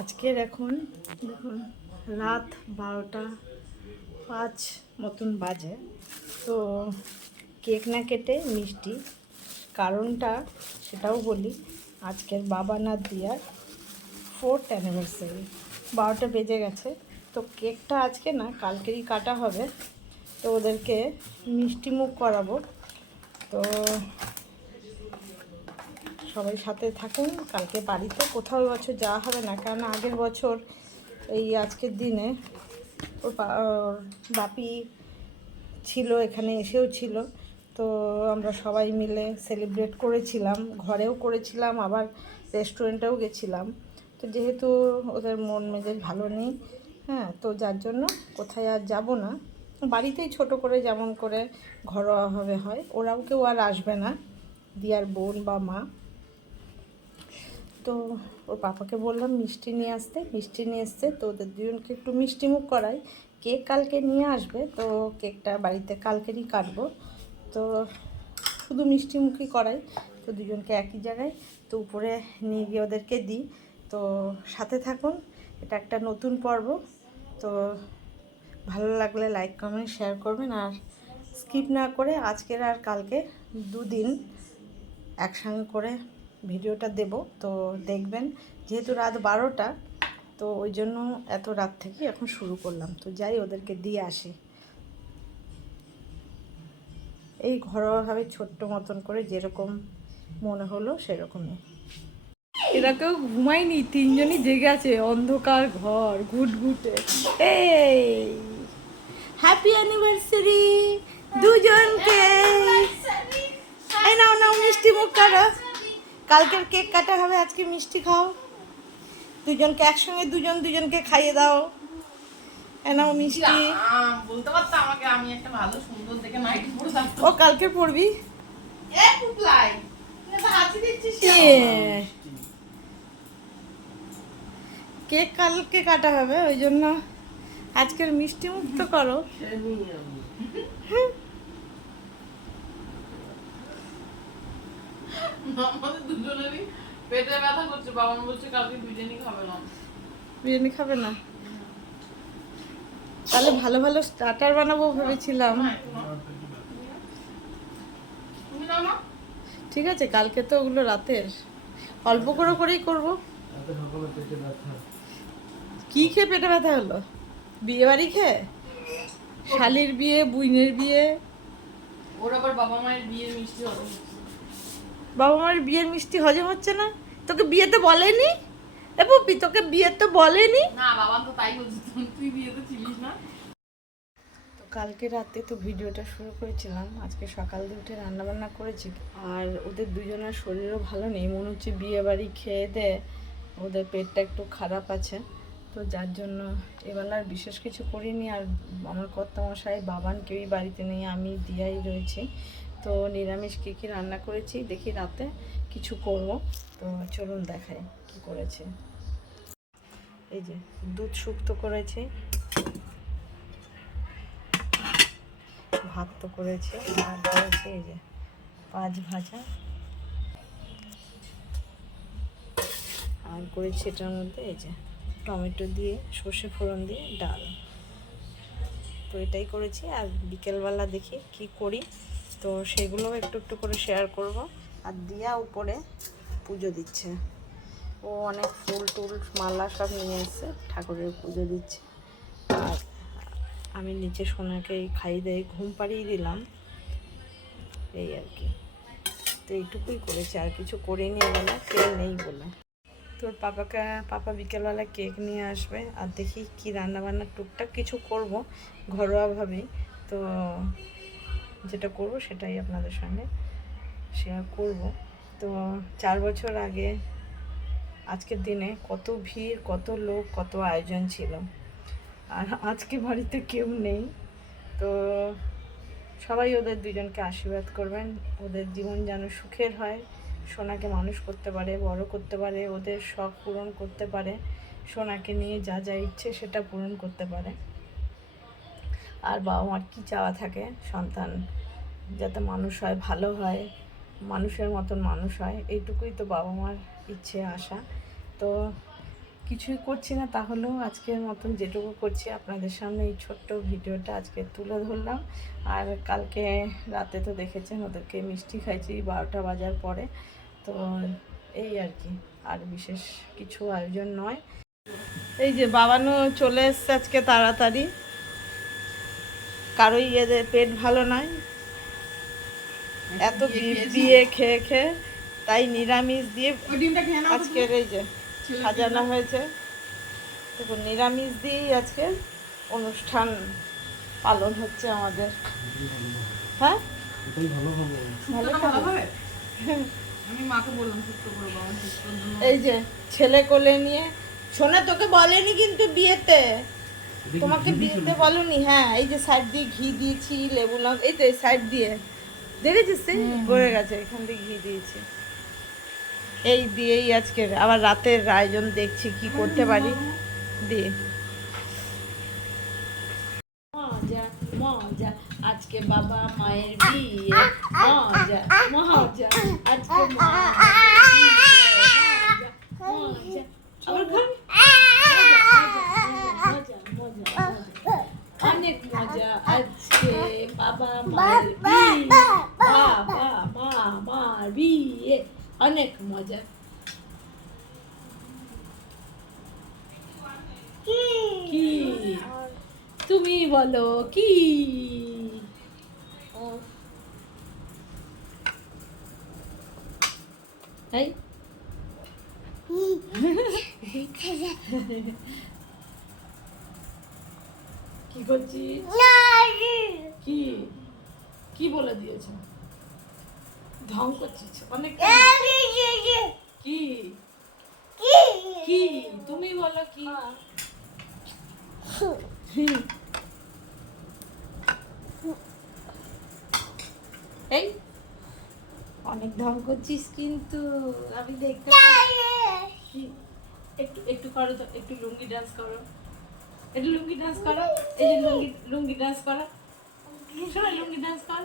আজকের এখন দেখুন রাত 12:05 মতন বাজে। তো কেক না কেটে মিষ্টি, কারণটা সেটাও বলি। আজকের বাবা না দিয়ার 4th অ্যানিভার্সারি, 12টা বেজে গেছে। তো কেকটা আজকে না কালকেরই কাটা হবে। তো ওদেরকে মিষ্টি মুখ করাবো। তো সবাই সাথে থাকুন। কালকে বাড়িতে কোথাও বছর যাওয়া হবে না, কারণ আগের বছর এই আজকের দিনে ওর বাপি ছিল, এখানে এসেও ছিল। তো আমরা সবাই মিলে সেলিব্রেট করেছিলাম, ঘরেও করেছিলাম, আবার রেস্টুরেন্টেও গেছিলাম। তো যেহেতু ওদের মন মেজাজ ভালো নেই, হ্যাঁ, তো যার জন্য কোথায় আর যাব না, বাড়িতেই ছোট করে যেমন করে ঘরোয়াভাবে হয়। ওরাও কেউ আর আসবে না, দিয়ার বোন বা মা। তো ওর পাপাকে বললাম মিষ্টি নিয়ে আসতে, মিষ্টি নিয়ে এসছে। তো ওদের দুজনকে একটু মিষ্টি মুখ করাই। কেক কালকে নিয়ে আসবে, তো কেকটা বাড়িতে কালকেরই কাটবো। তো শুধু মিষ্টি মুখই করাই। তো দুজনকে একই জায়গায় তো উপরে নিয়ে গিয়ে ওদেরকে দিই। তো সাথে থাকুন, এটা একটা নতুন পর্ব। তো ভালো লাগলে লাইক কমেন্ট শেয়ার করবেন, আর স্কিপ না করে আজকের আর কালকে দুদিন একসঙ্গে করে ভিডিওটা দেব। তো দেখবেন, যেহেতু রাত 12টা, তো ওই জন্য এত রাত থেকে এখন শুরু করলাম। তো যাই ওদেরকে দিয়ে আসি এই ঘরোয়াভাবে ছোট্ট মতন করে, যেরকম মনে হলো সেরকমই। এরা কেউ ঘুমায়নি, তিনজনই জেগে আছে, অন্ধকার ঘর ঘুটঘুটে। এই হ্যাপি অ্যানিভার্সারি দুজনকে। এই নাও নাও মিষ্টি মুখ করো। কালকের কেক কাটা হবে, আজকে মিষ্টি খাও। দুজনকে একসঙ্গে দুজনকে খাইয়ে দাও। এনাও মিষ্টি। বলতে পারতো আমাকে, আমি একটা ভালো সুন্দর দেখে নাইটি পরে থাকতো। ও কালকে পড়বি। এ পুতলাই তুই তো হাসি দিচ্ছিস কেক কালকে কাটা হবে, ওই জন্য আজকের মিষ্টি মুখ তো করো। আমাদের দুজনেরই পেটে ব্যথা করছে। বাবা বলছে কালকে বিরিয়ানি খাবে না। বিরিয়ানি খাবে না? তাহলে ভালো ভালো স্টার্টার বানাবো ভেবেছিলাম। তুমি দাও না। ঠিক আছে, কালকে তো ওগুলো রাতের, অল্প করে করেই করবো। কি খেয়ে পেটে ব্যথা হলো? বিয়ে বাড়ি খেয়ে? শালির বিয়ে, বুইনের বিয়ে? ওর আবার বাবা মায়ের বিয়ের মিষ্টি হজম হচ্ছে। বাবা মায়ের বিয়ের মিষ্টি হজম হচ্ছে না? তোকে বিয়েতে বলেনি? এ পপি, তোকে বিয়েতে বলেনি? না, বাবা তো তাই বলছে, তুই বিয়েতে ছিলিস না। তো কালকে রাতে তো ভিডিওটা শুরু করেছিলাম, আজকে সকাল দিয়ে উঠে রান্নাবান্না করেছি। আর ওদের দুজনের শরীরও ভালো নেই, মনে হচ্ছে বিয়ে বাড়ি খেয়ে দেয়ে ওদের পেটটা একটু খারাপ আছে। তো যার জন্য এবেলার বিশেষ কিছু করিনি। আর আমার কর্তামশাই, বাবান কেউই বাড়িতে নেই, আমি দিয়াই রয়েছি। তো নিরামিষ কী কী রান্না করেছি দেখি, রাতে কিছু করব। তো চলুন দেখাই কি করেছি। এই যে দুধ শুক্তো করেছি, ভাত তো করেছি, আর করেছি এই যে পাঁচ ভাজা, আর করেছি এটার মধ্যে এই যে টমেটো দিয়ে সর্ষে ফোড়ন দিয়ে ডাল। তো এটাই করেছি। আর বিকেলবেলা দেখি কি করি, তো সেগুলো একটু একটু করে শেয়ার করব। আর দিয়া উপরে পুজো দিচ্ছে, ও অনেক ফুল টুল মালা সব নিয়ে এসে ঠাকুরের পুজো দিচ্ছে। আর আমি নিচে সোনাকে খাইয়ে দিয়ে ঘুম পাড়িয়ে দিলাম, এই আর কি। তো এইটুকুই করেছি, আর কিছু করিনি, এবেলা কেউ নেই বলে। তোর পাপা বিকেলবেলা কেক নিয়ে আসবে, আর দেখি কি রান্নাবান্না টুকটাক কিছু করব ঘরোয়াভাবেই। তো যেটা করব সেটাই আপনাদের সঙ্গে শেয়ার করব। তো 4 বছর আগে আজকের দিনে কত ভিড়, কত লোক, কত আয়োজন ছিল। আর আজকে বাড়িতে কেউ নেই। তো সবাই ওদের দুজনকে আশীর্বাদ করবেন, ওদের জীবন যেন সুখের হয়, সোনাকে মানুষ করতে পারে, বড় করতে পারে, ওদের শখ পূরণ করতে পারে, সোনাকে নিয়ে যা যা ইচ্ছে সেটা পূরণ করতে পারে। আর বাবা মার কী চাওয়া থাকে, সন্তান যাতে মানুষ হয়, ভালো হয়, মানুষের মতন মানুষ হয়, এইটুকুই তো বাবা মার ইচ্ছে আশা। তো কিছুই করছি না, তাহলেও আজকের মতন যেটুকু করছি আপনাদের সামনে এই ছোট্ট ভিডিওটা আজকে তুলে ধরলাম। আর কালকে রাতে তো দেখেছেন ওদেরকে মিষ্টি খাইছি 12টা বাজার পরে। তো এই আর কি, আর বিশেষ কিছু আয়োজন নয়। এই যে বাবানও চলে এসছে আজকে তাড়াতাড়ি, কারোই এদের পেট ভালো নয়, এত দিয়ে খেয়ে খেয়ে, তাই নিরামিষ দিয়ে আজকের এই যে সাজানো হয়েছে। দেখুন নিরামিষ দিয়েই আজকে অনুষ্ঠান পালন হচ্ছে আমাদের। হ্যাঁ ভালো হবে। আমি মাকে বললাম সুস্থ করে বাবা সুস্থ এই যে ছেলে কোলে নিয়ে, শোনা তোকে বলেনি কিন্তু বিয়েতে, তোমাকে বিয়েতে বলনি। হ্যাঁ এই যে সাইড দিয়ে ঘি দিয়েছি, লেবু লঙ্কা, এই তো এই সাইড দিয়ে দেখেছিস পড়ে গেছে, এখান দিয়ে ঘি দিয়েছি। এই দিয়েই আজকের আবার রাতের আয়োজন দেখছি কি করতে পারি দিয়ে। মজা মজা আজকে বাবা মায়ের বিয়ে, মজা মজা আজকে মজা, আবার খাবি? মজা মজা মজা অনেক মজা আজকে বাবা মায়ের বিয়ে, বাবা মার বিয়ে, অনেক মজা। কি তুমি বলো কি? এই কি করছিস? কি কি বলে দিয়েছ? ঢং করছিস অনেক। কি কি তুমি বলো কি? এই অনেক ঢং করছিস কিন্তু আমি দেখতে পাচ্ছি। একটু একটু করো তো, একটু লুঙ্গি ডান্স করো, একটু লুঙ্গি ডান্স করো। এই যে লুঙ্গি ডান্স করো, শোনো লুঙ্গি ডান্স কর।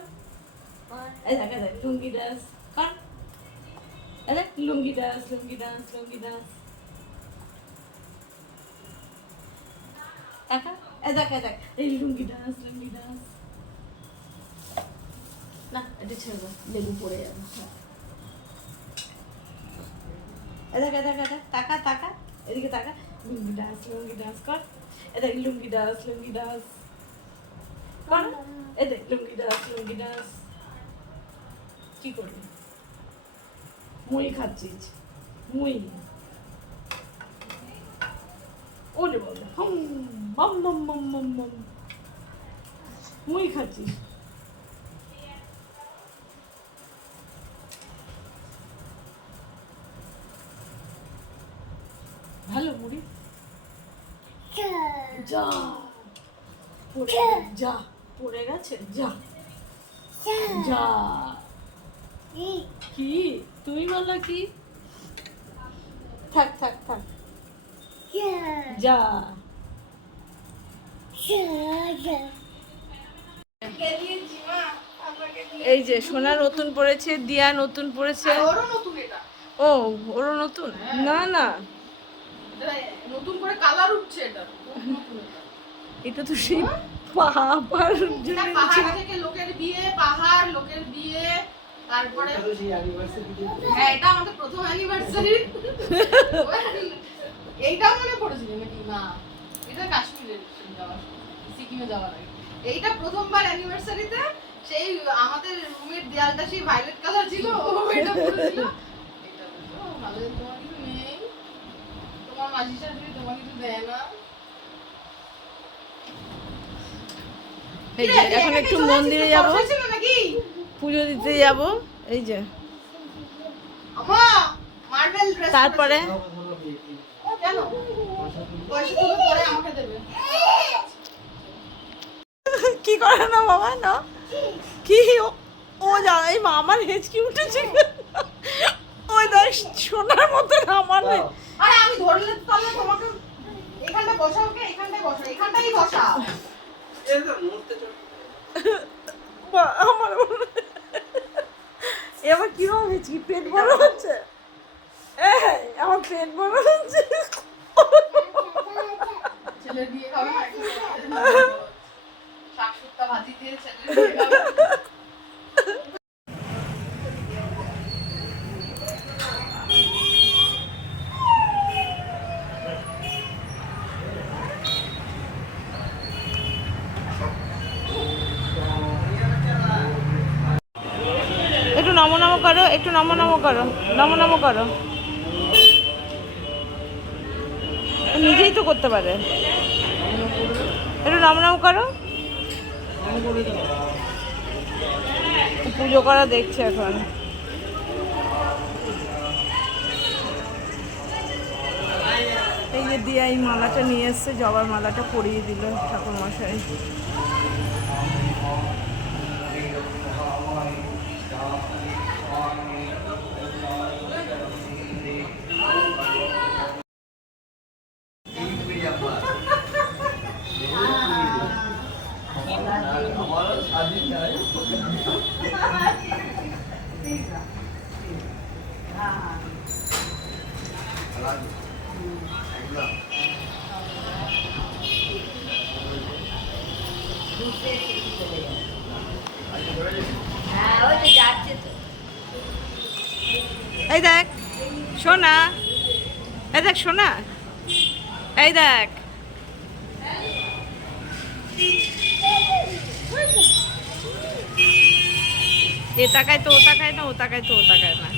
এই দেখ দেখ লুঙ্গি ডান্স কর, এই দেখ লুঙ্গি ডান্স লুঙ্গি ডান্স লুঙ্গি ডান্স। দেখা এই দেখ দেখ এই লুঙ্গি ডান্স লুঙ্গি ডান্স। না এটা ছেড়ে দাও, লেবু পড়ে যাবে। এদেখ এদেখ এদেখ টাকা টাকা, এদিকে টাকা। লুঙ্গি ডান্স কর। এদেখ লুঙ্গি ডান্স কর। এদেখ লুঙ্গি ডান্স। কি করবি? মুই খাচ্ছিস মুই? ওরে বাবা, মাম মাম মাম মাম মাম, মুই খাচ্ছিস? ভালো মুড়ি যা যা পড়ে গেছে, যা যা। কি তুমি বলো কি? থাক থাক থাক যা। এই যে সোনা নতুন পড়েছে, দিয়া নতুন পড়েছে। ও ওরও নতুন? না না নতুন করে কালার উঠছে এটা। এটা তো সেই পাহাড় থেকে লোকের বিয়ে, পাহাড় লোকের বিয়ে, তারপরে হ্যাঁ এটা আমাদের প্রথম অ্যানিভার্সারি। এইটা মনে পড়েছিল নাকি? না এটা কাশ্মীরে যাওয়ার, সিকিমে যাওয়ার আগে এইটা প্রথমবার অ্যানিভার্সারিতে। সেই আমাদের রুমের দেয়ালটা সেই ভায়োলেট কালার ছিল, এটা পড়েছিল। এটা তো ভালো, তোমার কিছু নেই, তোমার মাঝি শাশুড়ি তোমার কিছু দেয় না। এই যে এখন একটু মন্দিরে যাব, পুজো দিতে যাব। এই যে তারপরে কি করে না বাবা না কি ও জানাই মা আমার হেঁচকি উঠেছে। ওই দেখ সোনার মতন আমার। আরে আমি ধরলে তাহলে তোমাকে এখানটা বসাও, কে এখানটায় বসাও, এখানটাই বসাও। আমার এবার কিরকম হয়েছে? পেট বড় হচ্ছে, আমার পেট বড় হচ্ছে। ছেলে দিয়ে খাবে না, শাক শুক্তা ভাজি দিয়ে ছেলে দিয়ে খাবে। একটু নমো নমো করো, একটু নমো নমো করো, নমো নমো করো। নিজেই তো করতে পারে। একটু নমো নমো করো। পুজো করা দেখছে এখন। এই যে দিয়া এই মালাটা নিয়ে এসছে, জবার মালাটা পরিয়ে দিল ঠাকুর মশাই। এই দেখ সোনা, এই দেখ সোনা, এই দেখ এ তাকায় তো ও তাকায় না, ও তাকায় তো ও তাকায় না।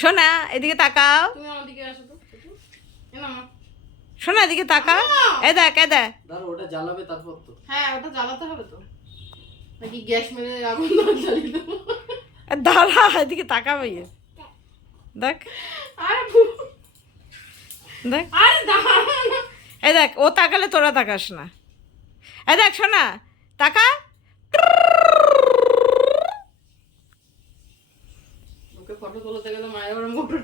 সোনা এদিকে তাকাও, তুমি আমার দিকে আসো তো একটু। এ না মা। সোনা এদিকে তাকাও, এই দেখ এই দেখ। দাঁড়া ওটা জ্বালাবে তারপর তো। হ্যাঁ ওটা জ্বালাতে হবে তো, নাকি গ্যাস মেরে আগুন না জ্বালিয়ে দেবো? দাঁড়া এদিকে তাকাবে, দেখ আরে দেখ, আরে দাঁড়া না। এই দেখ ও তাকালে তোরা তাকাস না। এই দেখ সোনা তাকা। ওকে ফটো তোলাতে গেলে মায়ের ওরম motor.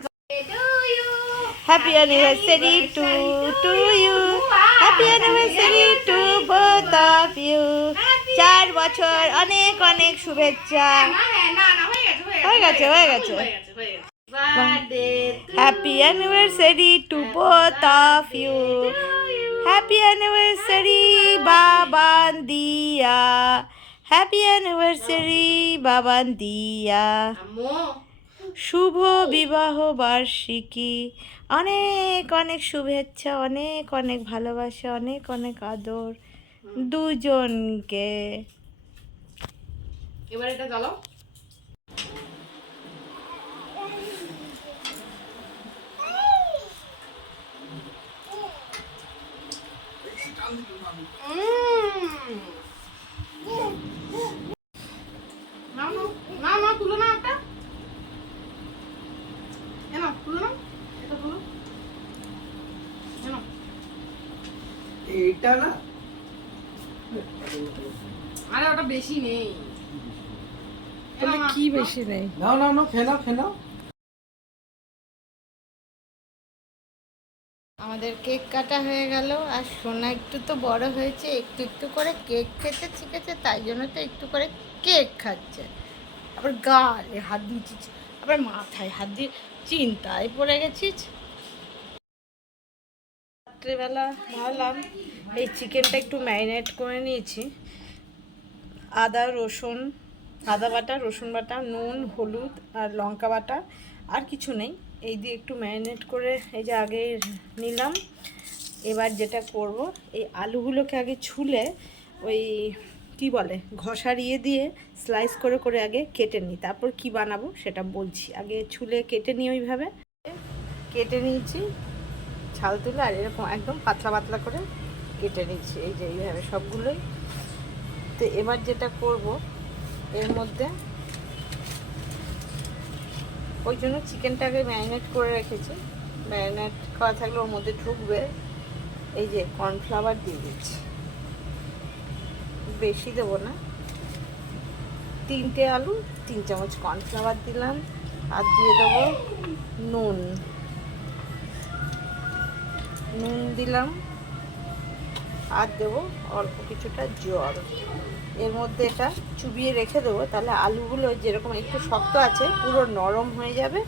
Happy anniversary to you, happy anniversary to both of you. 4 বছর অনেক অনেক শুভেচ্ছা। হ্যাঁ না না হয়ে গেছে হয়ে গেছে হয়ে গেছে। Birthday happy anniversary to both of you, happy anniversary Baban Diya, happy anniversary Baban দিয়া। আম্মু শুভ বিবাহ বার্ষিকী, অনেক অনেক শুভেচ্ছা, অনেক অনেক ভালোবাসা, অনেক অনেক আদর দুজনকে। এবার এটা জ্বালাও। না না না না তুলো না একটা, এ না তুলো না, এটা তুলো, এ না। এইটা না আরে ওটা বেশি নেই। এ না, মা, কি বেশি নেই? নাও নাও নাও খেয়ে নাও খেয়ে নাও। আমাদের কেক কাটা হয়ে গেল, আর সোনা একটু তো বড় হয়েছে, একটু একটু করে কেক খেতে শিখেছে, তাই জন্য তো একটু করে কেক খাচ্ছে। আবার গালে হাত দিয়েছিস, আবার মাথায় হাত দিয়ে চিন্তায় পড়ে গেছিস। রাত্রেবেলা ভাবলাম এই চিকেনটা একটু ম্যারিনেট করে নিয়েছি, আদা রসুন, আদা বাটা, রসুন বাটা, নুন, হলুদ আর লঙ্কা বাটা, আর কিছু নেই, এই দিয়ে একটু ম্যারিনেট করে এই যে আগে নিলাম। এবার যেটা করব, এই আলুগুলোকে আগে ছুলে ওই কি বলে ঘষার ইয়ে দিয়ে স্লাইস করে করে আগে কেটে নিই, তারপর কি বানাবো সেটা বলছি। আগে ছুলে কেটে নিই, ওইভাবে কেটে নিয়েছি ছাল তুলে, আর এরকম একদম পাতলা পাতলা করে কেটে নিয়েছি, এই যে এইভাবে সবগুলোই। তো এবার যেটা করব, এর মধ্যে ওই জন্য চিকেনটাকে ম্যারিনেট করে রেখেছি, ম্যারিনেট করা থাকলে ওর মধ্যে ঢুকবে। এই যে কর্নফ্লাওয়ার দিয়ে দিচ্ছি, বেশি দেবো না, 3টে আলু 3 চামচ কর্নফ্লাওয়ার দিলাম, আর দিয়ে দেবো নুন, নুন দিলাম, আর দেবো অল্প কিছুটা জল। এর মধ্যে এটা চুবিয়ে রেখে দেবো, তাহলে আলুগুলো যেরকম একটু শক্ত আছে পুরো নরম হয়ে যাবে,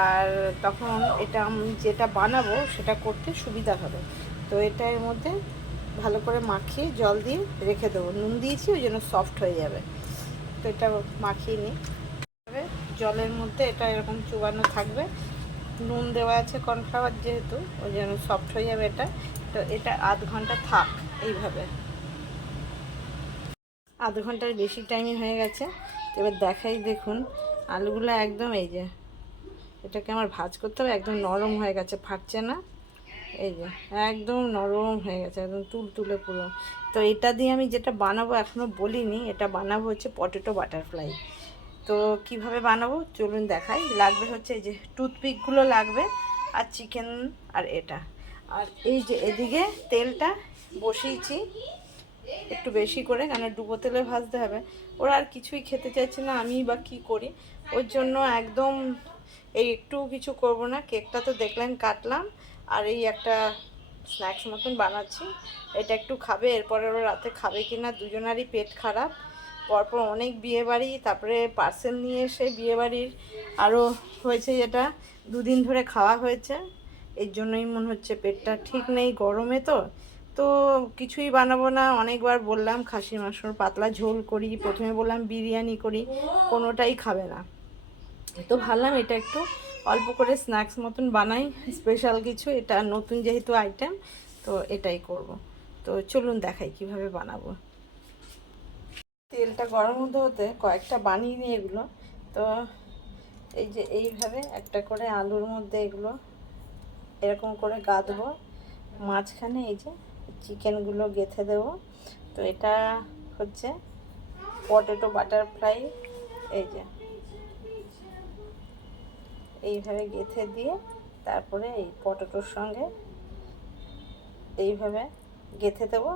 আর তখন এটা আমি যেটা বানাবো সেটা করতে সুবিধা হবে। তো এটা এর মধ্যে ভালো করে মাখিয়ে জল দিয়ে রেখে দেবো, নুন দিয়েছি ওই জন্য সফট হয়ে যাবে। তো এটা মাখিয়ে নিই, জলের মধ্যে এটা এরকম চুবানো থাকবে, নুন দেওয়া আছে কর্নফ্লাওয়ার যেহেতু ওই জন্য সফট হয়ে যাবে এটা। তো এটা আধ ঘন্টা থাক এইভাবে। আধ ঘন্টার বেশি টাইমই হয়ে গেছে। এবার দেখাই, দেখুন আলুগুলো একদম এই যে এটাকে আমার ভাজ করতে হবে, একদম নরম হয়ে গেছে, ফাটছে না, এই যে একদম নরম হয়ে গেছে, একদম তুলতুলে পুরো। তো এটা দিয়ে আমি যেটা বানাবো এখনও বলিনি, এটা বানাবো হচ্ছে পটেটো বাটারফ্লাই। তো কিভাবে বানাবো চলুন দেখাই। লাগবে হচ্ছে এই যে টুথপিকগুলো লাগবে, আর চিকেন, আর এটা, আর এই যে এদিকে তেলটা বসিয়েছি একটু বেশি করে, কারণ ডুবো তেলে ভাজতে হবে। ওরা আর কিছুই খেতে চাইছে না, আমি বা কী করি, ওর জন্য একদম এই একটু কিছু করব না। কেকটা তো দেখলেন কাটলাম, আর এই একটা স্ন্যাক্স মতন বানাচ্ছি, এটা একটু খাবে, এরপরে ওরা রাতে খাবে কি না, দুজনারই পেট খারাপ। পরপর অনেক বিয়েবাড়ি, তারপরে পার্সেল নিয়ে এসে বিয়েবাড়ির আরও হয়েছে, যেটা দুদিন ধরে খাওয়া হয়েছে, এর জন্যই মনে হচ্ছে পেটটা ঠিক নেই, গরমে তো। তো কিছুই বানাবো না, অনেকবার বললাম খাসির মাংসর পাতলা ঝোল করি, প্রথমে বললাম বিরিয়ানি করি, কোনোটাই খাবে না। তো ভাবলাম এটা একটু অল্প করে স্ন্যাক্স মতন বানাই, স্পেশাল কিছু, এটা নতুন যেহেতু আইটেম, তো এটাই করব। তো চলুন দেখাই কিভাবে বানাবো। তেলটা গরম হতে হতে কয়েকটা বানিয়ে নিই এগুলো। তো এই যে এইভাবে একটা করে আলুর মধ্যে এগুলো এরকম করে গাঁথবো, মাঝখানে এই যে চিকেনগুলো গেঁথে দেবো। তো এটা হচ্ছে পটেটো বাটারফ্লাই, এই যে এইভাবে গেঁথে দিয়ে তারপরে এই পটেটোর সঙ্গে এইভাবে গেঁথে দেবো।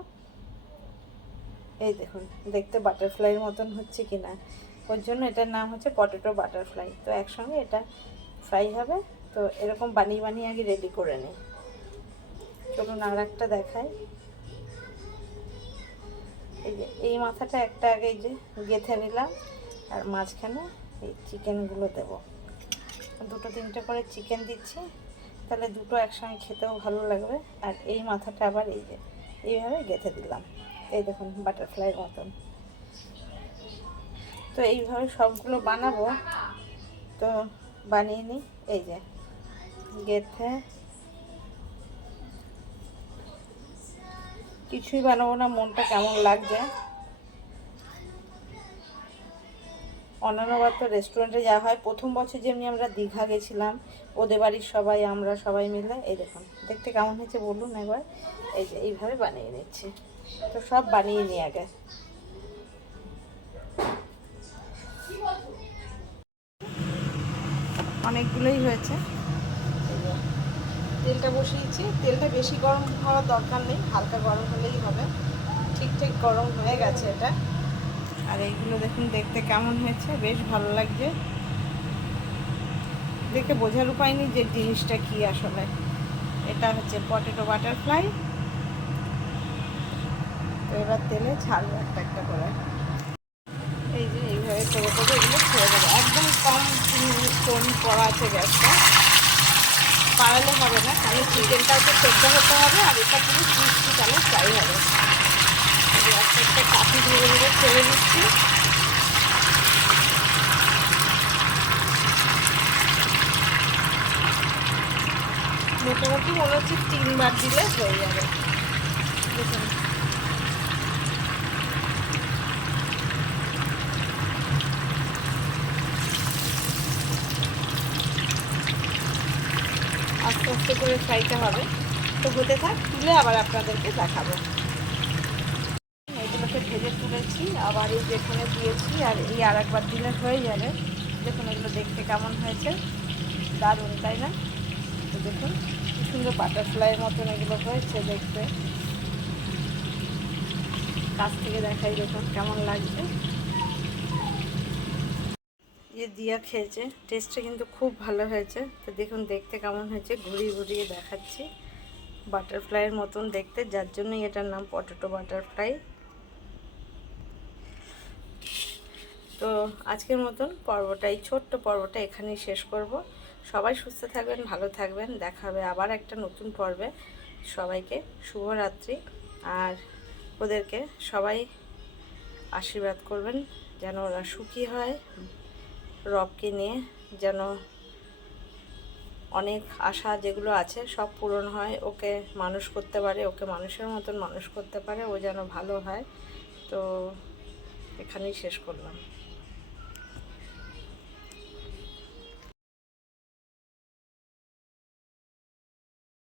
এই দেখুন দেখতে বাটারফ্লাইয়ের মতন হচ্ছে কি না, ওর জন্য এটার নাম হচ্ছে পটেটো বাটারফ্লাই। তো একসঙ্গে এটা ফ্রাই হবে। তো এরকম বানিয়ে বানিয়ে আগে রেডি করে নিই। চলুন আর একটা দেখাই। এই যে এই মাথাটা একটা আগে এই যে গেঁথে নিলাম, আর মাঝখানে এই চিকেনগুলো দেবো। দুটো তিনটে করে চিকেন দিচ্ছি, তাহলে দুটো একসঙ্গে খেতেও ভালো লাগবে। আর এই মাথাটা আবার এই যে এইভাবে গেঁথে দিলাম, এই দেখুন বাটারফ্লাইয়ের মতন। তো এইভাবে সবগুলো বানাবো। তো বানিয়ে নিই, এই যে গেঁথে কিছুই বানাবো না, মনটা কেমন লাগছে। অন্যান্যবার তো রেস্টুরেন্টে যাওয়া হয়, প্রথম বছর যেমনি আমরা দীঘা গেছিলাম, ওদের বাড়ির সবাই আমরা সবাই মিলে, এই দেখুন দেখতে কেমন হয়েছে বলুন একবার। এই যে এইভাবে বানিয়ে নিচ্ছি। তো সব বানিয়ে নিই আগে। অনেকগুলোই হয়েছে। তেলটা বসিয়েছি, তেলটা বেশি গরম হওয়ার দরকার নেই, হালকা গরম হলেই হবে। ঠিক ঠিক গরম হয়ে গেছে এটা। আর এইগুলো দেখুন দেখতে কেমন হয়েছে, বেশ ভালো লাগছে দেখে, বোঝার উপায় নেই যে জিনিসটা কি আসলে। এটা হচ্ছে পটেটো বাটারফ্লাই। তো এবার তেলে ছাড়বো একটা একটা করে, এই যে এইভাবে করে করে এগুলো ছেড়ে দেবো। একদম কম করা আছে গ্যাসটা, বাড়ালে হবে না, কারণ চিকেনটাও তো সেদ্ধ হতে হবে, আর এটা পুরো ক্রিস্পি কালার ফ্রাই হবে। একটা একটা কাঠি ধীরে ধীরে ছেড়ে দিচ্ছি। মোটামুটি মনে হচ্ছে 3বার দিলে হয়ে যাবে। দেখুন আস্তে আস্তে করে ফ্রাইটা হবে। তো হতে থাক, তুলে আবার আপনাদেরকে দেখাবো। এগুলোকে ভেজে তুলেছি, আবার এই যেখানে দিয়েছি, আর এই আর একবার দিলে হয়ে যাবে। দেখুন এগুলো দেখতে কেমন হয়েছে, দারুণ তাই না? তো দেখুন কি সুন্দর বাটারফ্লাইয়ের মতন এগুলো হয়েছে দেখতে। কাছ থেকে দেখাই, দেখুন কেমন লাগছে। দিয়া খেয়েছে, টেস্টটা কিন্তু খুব ভালো হয়েছে। তো দেখুন দেখতে কেমন হয়েছে, ঘুরিয়ে ঘুরিয়ে দেখাচ্ছি। বাটারফ্লাইয়ের মতন দেখতে, যার জন্যই এটার নাম পটেটো বাটারফ্লাই। তো আজকের মতন পর্বটা, এই ছোট্ট পর্বটা এখানেই শেষ করব। সবাই সুস্থ থাকবেন, ভালো থাকবেন, দেখা হবে আবার একটা নতুন পর্বে। সবাইকে শুভরাত্রি। আর ওদেরকে সবাই আশীর্বাদ করবেন যেন ওরা সুখী হয়, রবকে নিয়ে যেন অনেক আশা যেগুলো আছে সব পূরণ হয়, ওকে মানুষ করতে পারে, ওকে মানুষের মতন মানুষ করতে পারে, ও যেন ভালো হয়। তো এখানেই শেষ করলাম।